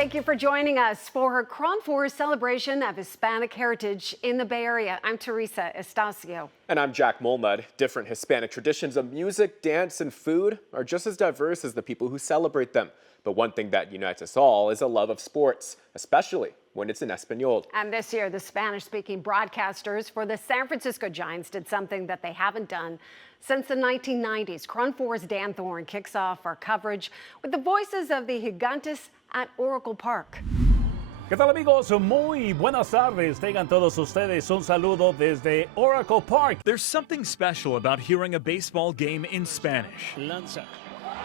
thank you for joining us for her KRON4 celebration of Hispanic heritage in the Bay Area. I'm Terisa Estacio. And I'm Jack Molmud. Different Hispanic traditions of music, dance, and food are just as diverse as the people who celebrate them. But one thing that unites us all is a love of sports, especially when it's in Espanol. And this year, the Spanish-speaking broadcasters for the San Francisco Giants did something that they haven't done since the 1990s. KRON4's Dan Thorne kicks off our coverage with the voices of the Gigantes at Oracle Park. ¿Qué tal, amigos? Muy buenas tardes. Tengan todos ustedes un saludo desde Oracle Park. There's something special about hearing a baseball game in Spanish. Lanza.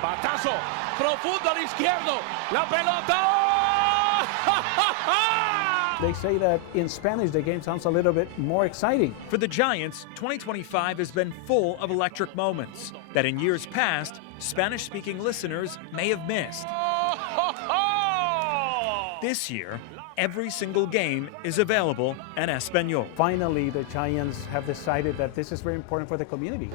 Batazo. Profundo al izquierdo. La pelota. They say that in Spanish the game sounds a little bit more exciting. For the Giants, 2025 has been full of electric moments that in years past, Spanish-speaking listeners may have missed. This year, every single game is available in Espanol. Finally, the Giants have decided that this is very important for the community.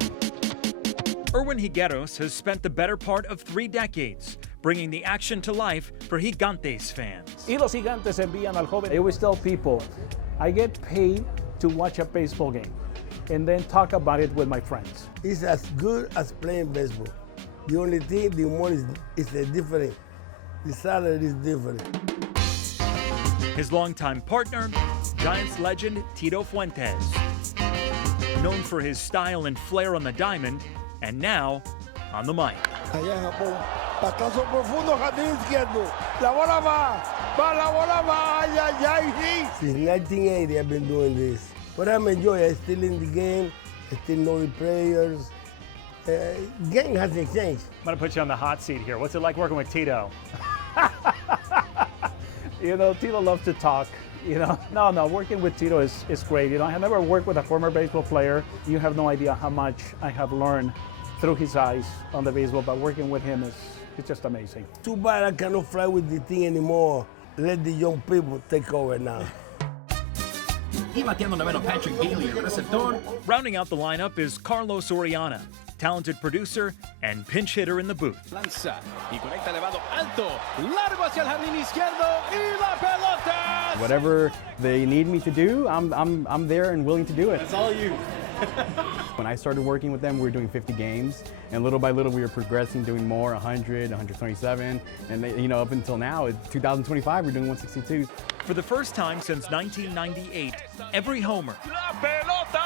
Erwin Higueros has spent the better part of 3 decades bringing the action to life for Gigantes fans. Y los Gigantes envían al joven. I always tell people, I get paid to watch a baseball game and then talk about it with my friends. It's as good as playing baseball. The only thing, the money is different. The salary is different. His longtime partner, Giants legend Tito Fuentes. Known for his style and flair on the diamond, and now on the mic. Allá en Japón, batazo profundo, jardín izquierdo. La bola va, la bola va, ay, ay, ay. Since 1980, I've been doing this. But I'm enjoying it. I'm still in the game. I still know the players. Game hasn't changed. I'm going to put you on the hot seat here. What's it like working with Tito? You know, Tito loves to talk. You know, no, working with Tito is great. You know, I have never worked with a former baseball player. You have no idea how much I have learned through his eyes on the baseball, but working with him is just amazing. Too bad I cannot fly with the thing anymore. Let the young people take over now. Rounding out the lineup is Carlos Oriana, talented producer and pinch hitter in the booth. Lanza y conecta elevado alto, largo hacia el jardín izquierdo y la pelota. Whatever they need me to do, I'm there and willing to do it. That's all you. When I started working with them, we were doing 50 games, and little by little we were progressing, doing more, 100, 127, and they, you know, up until now, 2025, we're doing 162. For the first time since 1998, every homer, La pelota.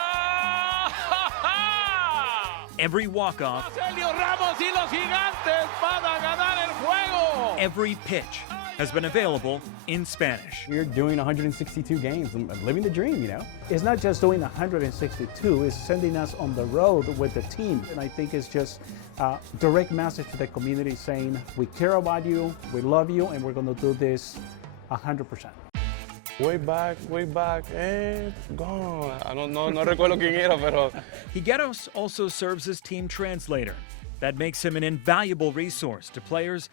every walk-off, Ramos y los Gigantes van a ganar el juego. every pitch has been available in Spanish. We're doing 162 games. I'm living the dream, you know? It's not just doing 162, it's sending us on the road with the team. And I think it's just a direct message to the community saying, we care about you, we love you, and we're going to do this 100%. Way back, gone. No recuerdo quién era, pero... Higueros also serves as team translator. That makes him an invaluable resource to players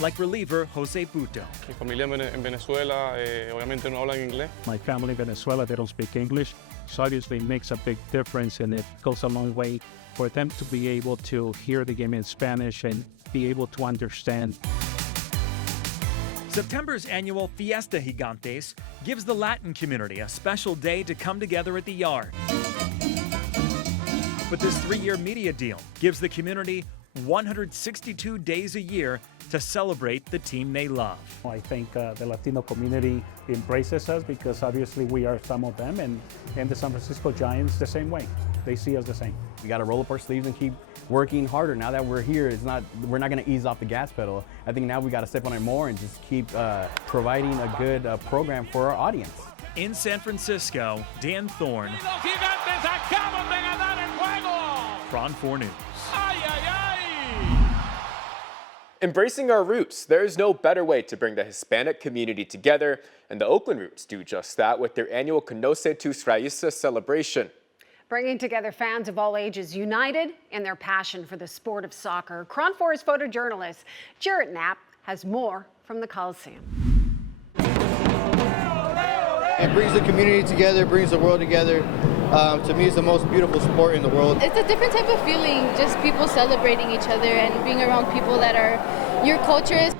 like reliever Jose Puto. Mi familia en Venezuela, obviamente no hablan inglés. My family in Venezuela, they don't speak English, so obviously it makes a big difference, and it goes a long way for them to be able to hear the game in Spanish and be able to understand. September's annual Fiesta Gigantes gives the Latin community a special day to come together at the yard. But this 3-year media deal gives the community 162 days a year to celebrate the team they love. I think the Latino community embraces us because obviously we are some of them, and the San Francisco Giants the same way. They see us the same. We got to roll up our sleeves and keep working harder. Now that we're here, we're not going to ease off the gas pedal. I think now we got to step on it more and just keep providing a good program for our audience. In San Francisco, Dan Thorne, Los Gigantes acaban de ganar el juego. KRON4 News. Ay, ay, ay. Embracing our roots, there is no better way to bring the Hispanic community together, and the Oakland Roots do just that with their annual Conoce Tus Raíces celebration. Bringing together fans of all ages united in their passion for the sport of soccer. KRON4's photojournalist Jarrett Knapp has more from the Coliseum. It brings the community together, brings the world together. To me, it's the most beautiful sport in the world. It's a different type of feeling, just people celebrating each other and being around people that are your culture.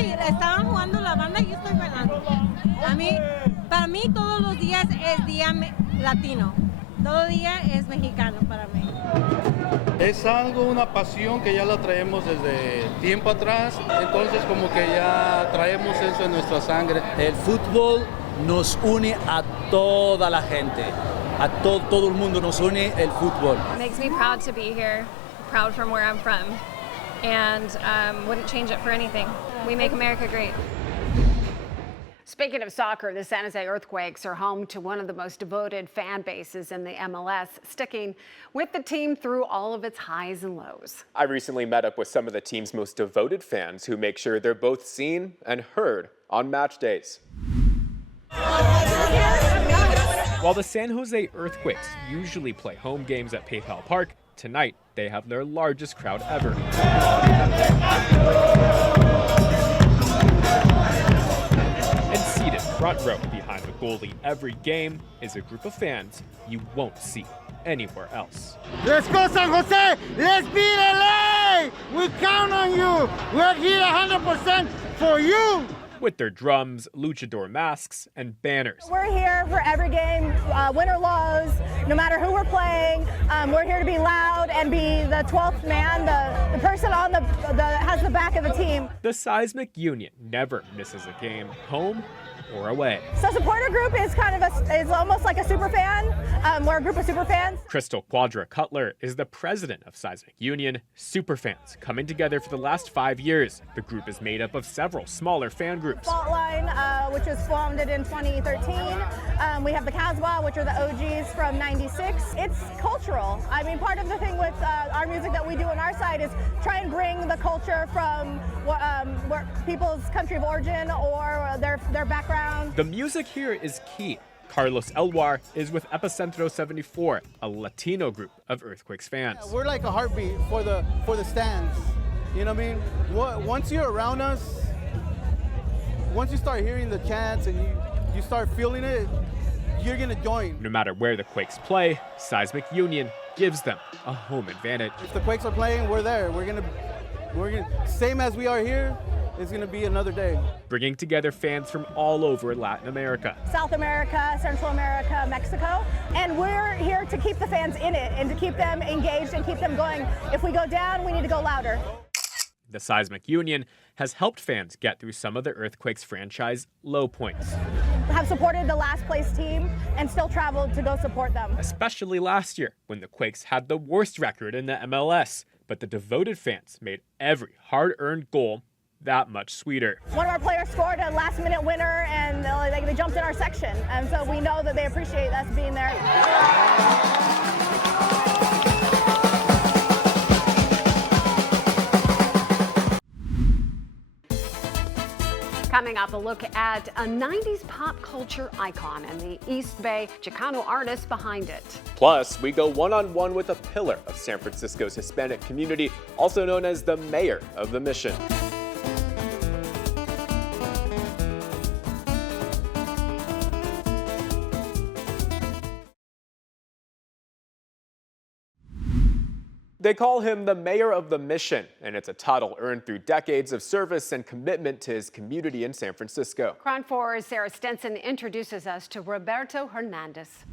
y estaban jugando la banda y yo estoy bailando. Para mí todos los días es día latino. Todo día es mexicano para mí. Es algo, una pasión que ya la traemos desde tiempo atrás, entonces como que ya traemos eso en nuestra sangre. El fútbol nos une a toda la gente, a todo el mundo nos une el fútbol. It makes me proud to be here, proud from where I'm from, and wouldn't change it for anything. We make America great. Speaking of soccer, the San Jose Earthquakes are home to one of the most devoted fan bases in the MLS, sticking with the team through all of its highs and lows. I recently met up with some of the team's most devoted fans who make sure they're both seen and heard on match days. While the San Jose Earthquakes usually play home games at PayPal Park, tonight they have their largest crowd ever. And seated front row behind the goalie every game is a group of fans you won't see anywhere else. Let's go, San Jose! Let's beat LA! We count on you! We're here 100% for you! With their drums, luchador masks, and banners. We're here for every game, win or lose, no matter who we're playing. We're here to be loud and be the 12th man, the person on the has the back of the team. The Seismic Union never misses a game, home or away. So supporter group is kind of is almost like a super fan. We're a group of super fans. Crystal Quadra Cutler is the president of Seismic Union. Superfans coming together for the last 5 years. The group is made up of several smaller fan groups. Fault Line, which was founded in 2013. We have the Casbah, which are the OGs from '96. It's cultural. I mean, part of the thing with our music that we do on our side is try and bring the culture from where people's country of origin or their background. The music here is key. Carlos Elwar is with Epicentro 74, a Latino group of Earthquakes fans. We're like a heartbeat for the stands. You know what I mean? Once you're around us, once you start hearing the chants and you start feeling it, you're gonna join. No matter where the Quakes play, Seismic Union gives them a home advantage. If the Quakes are playing, we're there. We're gonna same as we are here. It's going to be another day. Bringing together fans from all over Latin America. South America, Central America, Mexico. And we're here to keep the fans in it and to keep them engaged and keep them going. If we go down, we need to go louder. The Seismic Union has helped fans get through some of the Earthquakes franchise low points. Have supported the last place team and still traveled to go support them. Especially last year when the Quakes had the worst record in the MLS. But the devoted fans made every hard-earned goal that much sweeter. One of our players scored a last-minute winner, and they jumped in our section, and so we know that they appreciate us being there. Coming up, a look at a 90s pop culture icon and the East Bay Chicano artist behind it. Plus, we go one-on-one with a pillar of San Francisco's Hispanic community, also known as the mayor of the Mission. They call him the mayor of the Mission, and it's a title earned through decades of service and commitment to his community in San Francisco. KRON4's Sarah Stenson introduces us to Roberto Hernandez.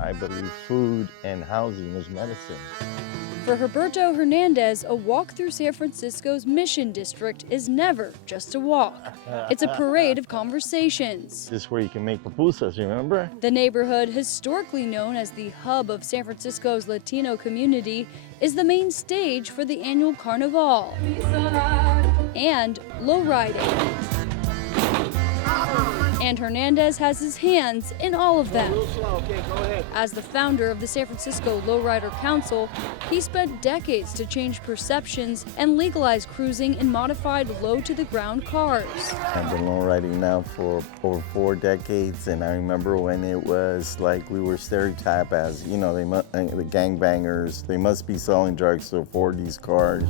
I believe food and housing is medicine. For Roberto Hernandez, a walk through San Francisco's Mission District is never just a walk. It's a parade of conversations. This is where you can make pupusas, remember? The neighborhood, historically known as the hub of San Francisco's Latino community, is the main stage for the annual Carnival and lowriding. And Hernandez has his hands in all of them. As the founder of the San Francisco Lowrider Council, he spent decades to change perceptions and legalize cruising in modified low-to-the-ground cars. I've been lowriding now for over 4 decades, and I remember when it was like we were stereotyped as, you know, the gangbangers, they must be selling drugs to afford these cars.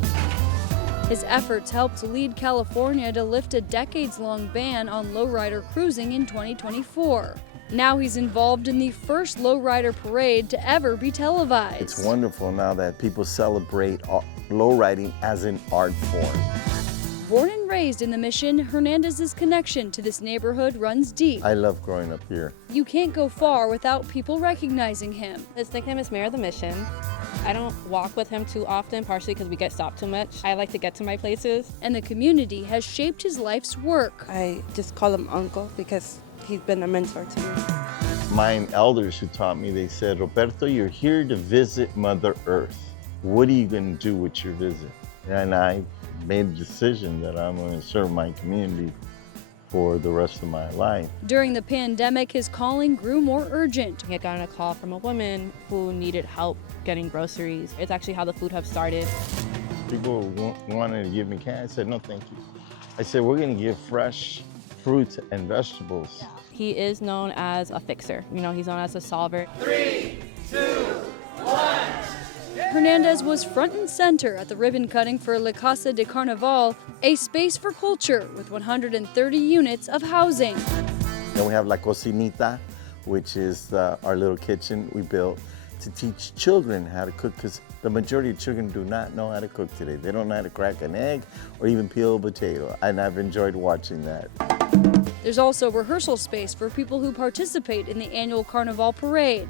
His efforts helped lead California to lift a decades-long ban on lowrider cruising in 2024. Now he's involved in the first lowrider parade to ever be televised. It's wonderful now that people celebrate lowriding as an art form. Born and raised in the Mission, Hernandez's connection to this neighborhood runs deep. I love growing up here. You can't go far without people recognizing him. His nickname is Mayor of the Mission. I don't walk with him too often, partially because we get stopped too much. I like to get to my places. And the community has shaped his life's work. I just call him Uncle because he's been a mentor to me. My elders who taught me, they said, Roberto, you're here to visit Mother Earth. What are you going to do with your visit? And I made a decision that I'm going to serve my community for the rest of my life. During the pandemic, his calling grew more urgent. I got a call from a woman who needed help getting groceries. It's actually how the food hub started. People wanted to give me cash. I said, no, thank you. I said, we're going to give fresh fruits and vegetables. He is known as a fixer. You know, he's known as a solver. 3, 2, 1. Hernandez was front and center at the ribbon cutting for La Casa de Carnaval, a space for culture with 130 units of housing. Then we have La Cocinita, which is our little kitchen we built to teach children how to cook, because the majority of children do not know how to cook today. They don't know how to crack an egg or even peel a potato, and I've enjoyed watching that. There's also rehearsal space for people who participate in the annual Carnival parade.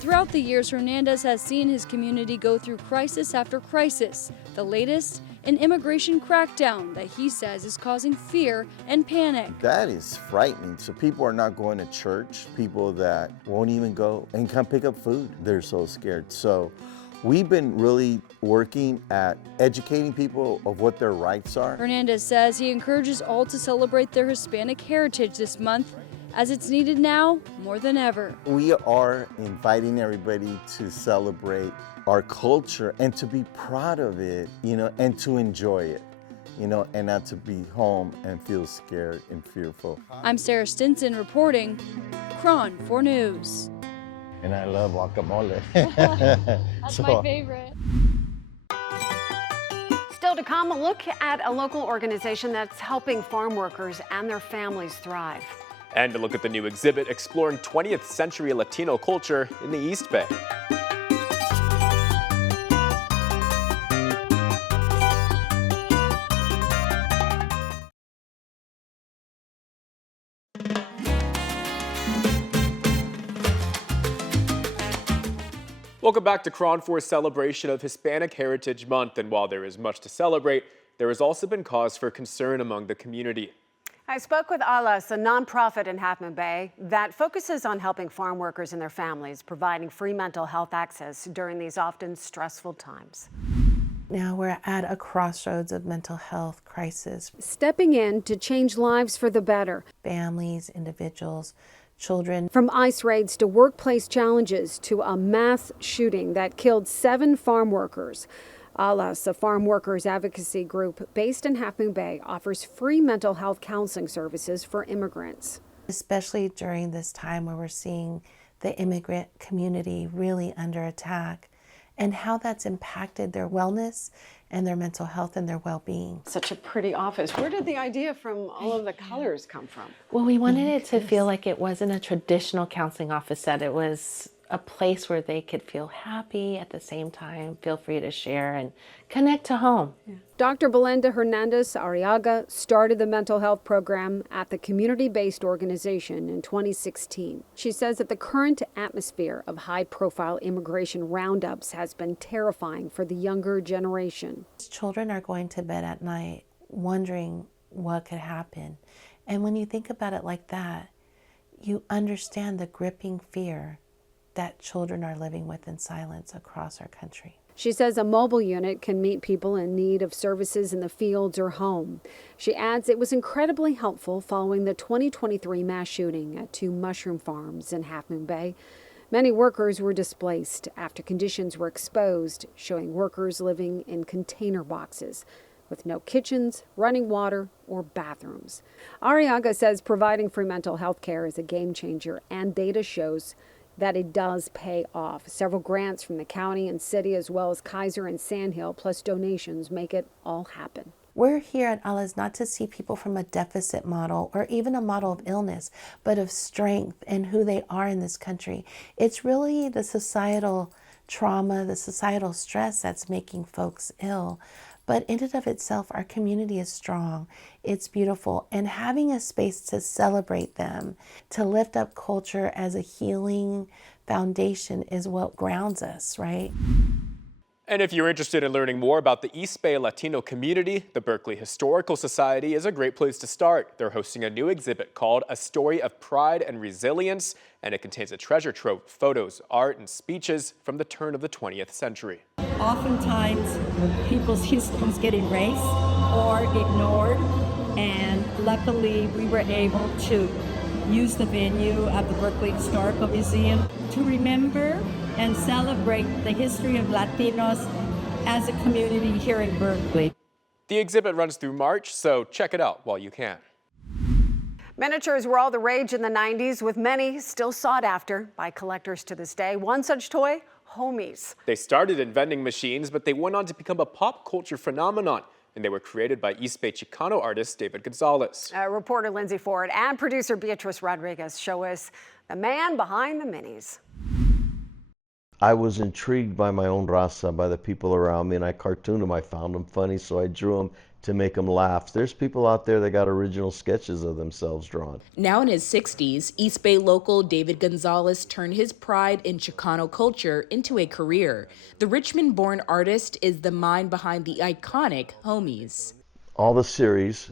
Throughout the years, Hernandez has seen his community go through crisis after crisis. The latest, an immigration crackdown that he says is causing fear and panic. That is frightening. So people are not going to church, people that won't even go and come pick up food. They're so scared. So we've been really working at educating people of what their rights are. Hernandez says he encourages all to celebrate their Hispanic heritage this month, as it's needed now more than ever. We are inviting everybody to celebrate our culture and to be proud of it, you know, and to enjoy it, you know, and not to be home and feel scared and fearful. I'm Sarah Stinson reporting, KRON4 News. And I love guacamole. That's my favorite. Still to come, a look at a local organization that's helping farm workers and their families thrive. And to look at the new exhibit exploring 20th century Latino culture in the East Bay. Welcome back to KRON4's celebration of Hispanic Heritage Month. And while there is much to celebrate, there has also been cause for concern among the community. I spoke with Alas, a nonprofit in Half Moon Bay that focuses on helping farm workers and their families, providing free mental health access during these often stressful times. Now we're at a crossroads of mental health crisis. Stepping in to change lives for the better. Families, individuals, children. From ICE raids to workplace challenges to a mass shooting that killed 7 farm workers. Alas, a farm workers advocacy group based in Half Moon Bay, offers free mental health counseling services for immigrants. Especially during this time where we're seeing the immigrant community really under attack, and how that's impacted their wellness and their mental health and their well-being. Such a pretty office. Where did the idea from all of the colors come from? Well, we wanted it to feel like it wasn't a traditional counseling office, that it was a place where they could feel happy at the same time, feel free to share and connect to home. Yeah. Dr. Belinda Hernandez Arriaga started the mental health program at the community-based organization in 2016. She says that the current atmosphere of high-profile immigration roundups has been terrifying for the younger generation. Children are going to bed at night wondering what could happen. And when you think about it like that, you understand the gripping fear that children are living with in silence across our country. She says a mobile unit can meet people in need of services in the fields or home. She adds it was incredibly helpful following the 2023 mass shooting at 2 mushroom farms in Half Moon Bay. Many workers were displaced after conditions were exposed, showing workers living in container boxes with no kitchens, running water, or bathrooms. Arriaga says providing free mental health care is a game changer, and data shows that it does pay off. Several grants from the county and city, as well as Kaiser and Sandhill, plus donations, make it all happen. We're here at Alas not to see people from a deficit model or even a model of illness, but of strength and who they are in this country. It's really the societal trauma, the societal stress that's making folks ill. But in and of itself, our community is strong. It's beautiful. And having a space to celebrate them, to lift up culture as a healing foundation is what grounds us, right? And if you're interested in learning more about the East Bay Latino community, the Berkeley Historical Society is a great place to start. They're hosting a new exhibit called A Story of Pride and Resilience, and it contains a treasure trove of photos, art, and speeches from the turn of the 20th century. Oftentimes, people's histories get erased or ignored, and luckily we were able to use the venue of the Berkeley Historical Museum to remember and celebrate the history of Latinos as a community here in Berkeley. The exhibit runs through March, so check it out while you can. Miniatures were all the rage in the 90s, with many still sought after by collectors to this day. One such toy, homies. They started in vending machines, but they went on to become a pop culture phenomenon, and they were created by East Bay Chicano artist David Gonzalez. Reporter Lindsay Ford and producer Beatrice Rodriguez show us the man behind the minis. I was intrigued by my own raza, by the people around me, and I cartooned them. I found them funny, so I drew them to make them laugh. There's people out there that got original sketches of themselves drawn. Now in his 60s, East Bay local David Gonzalez turned his pride in Chicano culture into a career. The Richmond-born artist is the mind behind the iconic Homies. All the series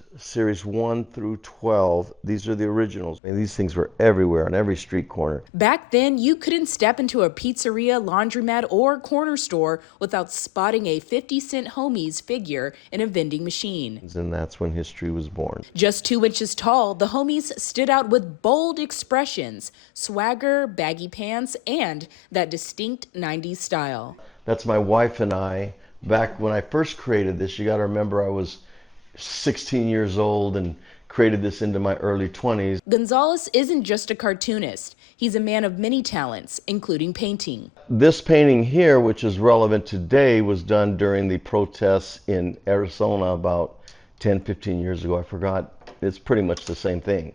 1 through 12, these are the originals. And these things were everywhere on every street corner. Back then, you couldn't step into a pizzeria, laundromat, or corner store without spotting a 50-cent Homies figure in a vending machine. And that's when history was born. Just 2 inches tall, the Homies stood out with bold expressions, swagger, baggy pants, and that distinct 90s style. That's my wife and I. Back when I first created this, you got to remember I was 16 years old and created this into my early 20s. Gonzalez isn't just a cartoonist. He's a man of many talents, including painting. This painting here, which is relevant today, was done during the protests in Arizona about 10, 15 years ago. I forgot. It's pretty much the same thing.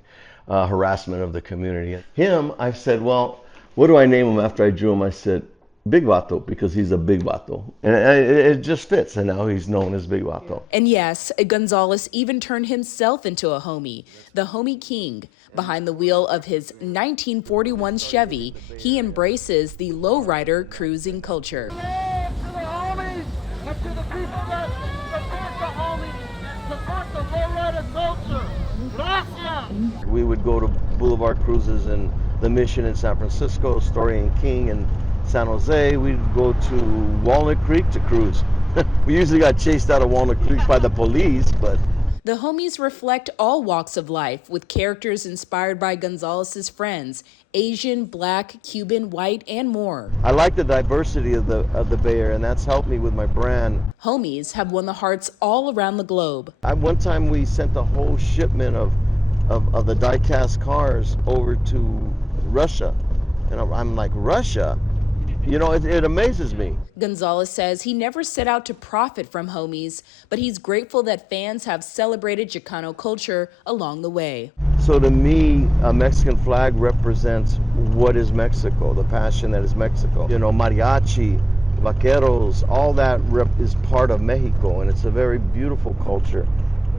Harassment of the community. Him, I said, well, what do I name him after I drew him? I said, Big Vato, because he's a big vato. And it just fits, and now he's known as Big Vato. And yes, Gonzalez even turned himself into a homie, the Homie King. Behind the wheel of his 1941 Chevy, he embraces the lowrider cruising culture. Hey, to the homies, and to the people that support the homies, support the lowrider culture. Gracias. We would go to Boulevard Cruises and the Mission in San Francisco, Story and King, and San Jose. We'd go to Walnut Creek to cruise. We usually got chased out of Walnut Creek by the police, but... The Homies reflect all walks of life, with characters inspired by Gonzalez's friends, Asian, Black, Cuban, white, and more. I like the diversity of the Bay Area, and that's helped me with my brand. Homies have won the hearts all around the globe. One time we sent a whole shipment of the die-cast cars over to Russia. And I'm like, Russia? You know, it amazes me. Gonzalez says he never set out to profit from Homies, but he's grateful that fans have celebrated Chicano culture along the way. So to me, a Mexican flag represents what is Mexico, the passion that is Mexico. You know, mariachi, vaqueros, all that is part of Mexico, and it's a very beautiful culture.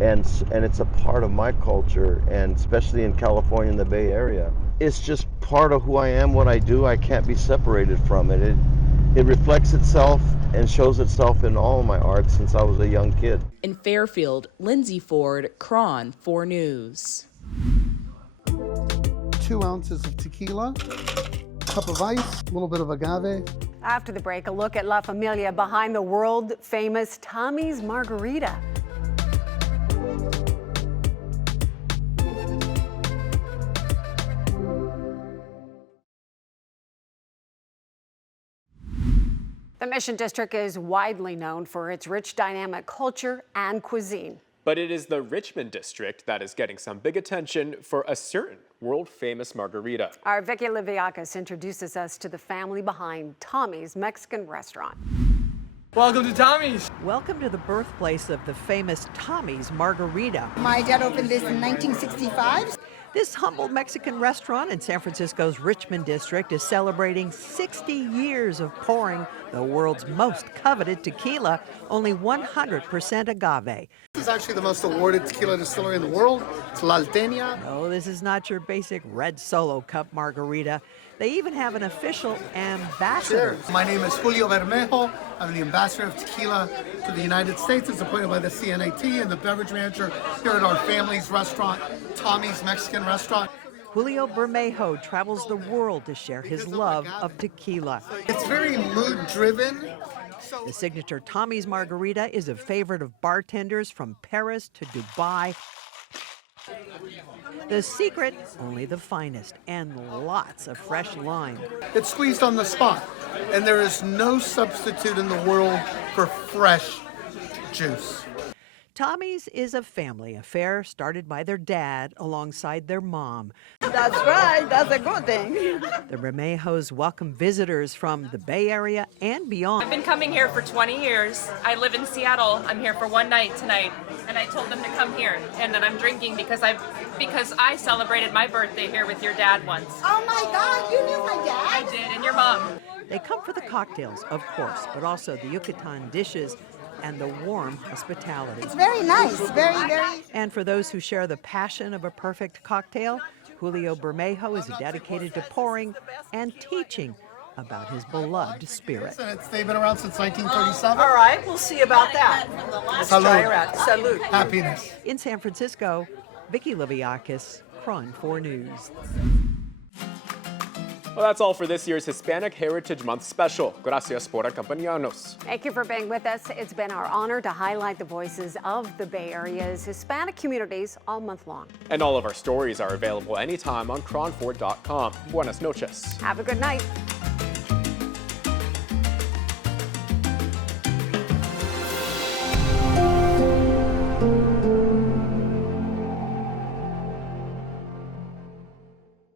And it's a part of my culture, and especially in California, in the Bay Area. It's just part of who I am, what I do. I can't be separated from it. It reflects itself and shows itself in all of my art since I was a young kid. In Fairfield, Lindsay Ford, KRON4 News. 2 ounces of tequila, cup of ice, a little bit of agave. After the break, a look at La Familia behind the world-famous Tommy's Margarita. The Mission District is widely known for its rich, dynamic culture and cuisine. But it is the Richmond District that is getting some big attention for a certain world-famous margarita. Our Vicky Liviakis introduces us to the family behind Tommy's Mexican restaurant. Welcome to Tommy's. Welcome to the birthplace of the famous Tommy's Margarita. My dad opened this in 1965. This humble Mexican restaurant in San Francisco's Richmond district is celebrating 60 years of pouring the world's most coveted tequila, only 100% agave. This is actually the most awarded tequila distillery in the world. It's La Alteña. No, this is not your basic red Solo cup margarita. They even have an official ambassador. Cheers. My name is Julio Bermejo. I'm the ambassador of tequila to the United States. It's appointed by the CNAT and the beverage manager here at our family's restaurant, Tommy's Mexican Restaurant. Julio Bermejo travels the world to share his love of tequila. It's very mood-driven. The signature Tommy's Margarita is a favorite of bartenders from Paris to Dubai. The secret, only the finest and lots of fresh lime. It's squeezed on the spot, and there is no substitute in the world for fresh juice. Tommy's is a family affair started by their dad alongside their mom. That's right, that's a good thing. The Bermejos welcome visitors from the Bay Area and beyond. I've been coming here for 20 years. I live in Seattle. I'm here for one night tonight, and I told them to come here. And then I'm drinking because I celebrated my birthday here with your dad once. Oh my God, you knew my dad? I did, and your mom. They come for the cocktails, of course, but also the Yucatan dishes and the warm hospitality. It's very nice, very. And for those who share the passion of a perfect cocktail, Julio Bermejo is dedicated to pouring and teaching about his beloved spirit. They've been around since 1937. All right, we'll see about that. Let's try her out. Salute. Happiness. In San Francisco, Vicki Liviakis, KRON4 News. Well, that's all for this year's Hispanic Heritage Month special. Gracias por acompañarnos. Thank you for being with us. It's been our honor to highlight the voices of the Bay Area's Hispanic communities all month long. And all of our stories are available anytime on KRON4.com. Buenas noches. Have a good night.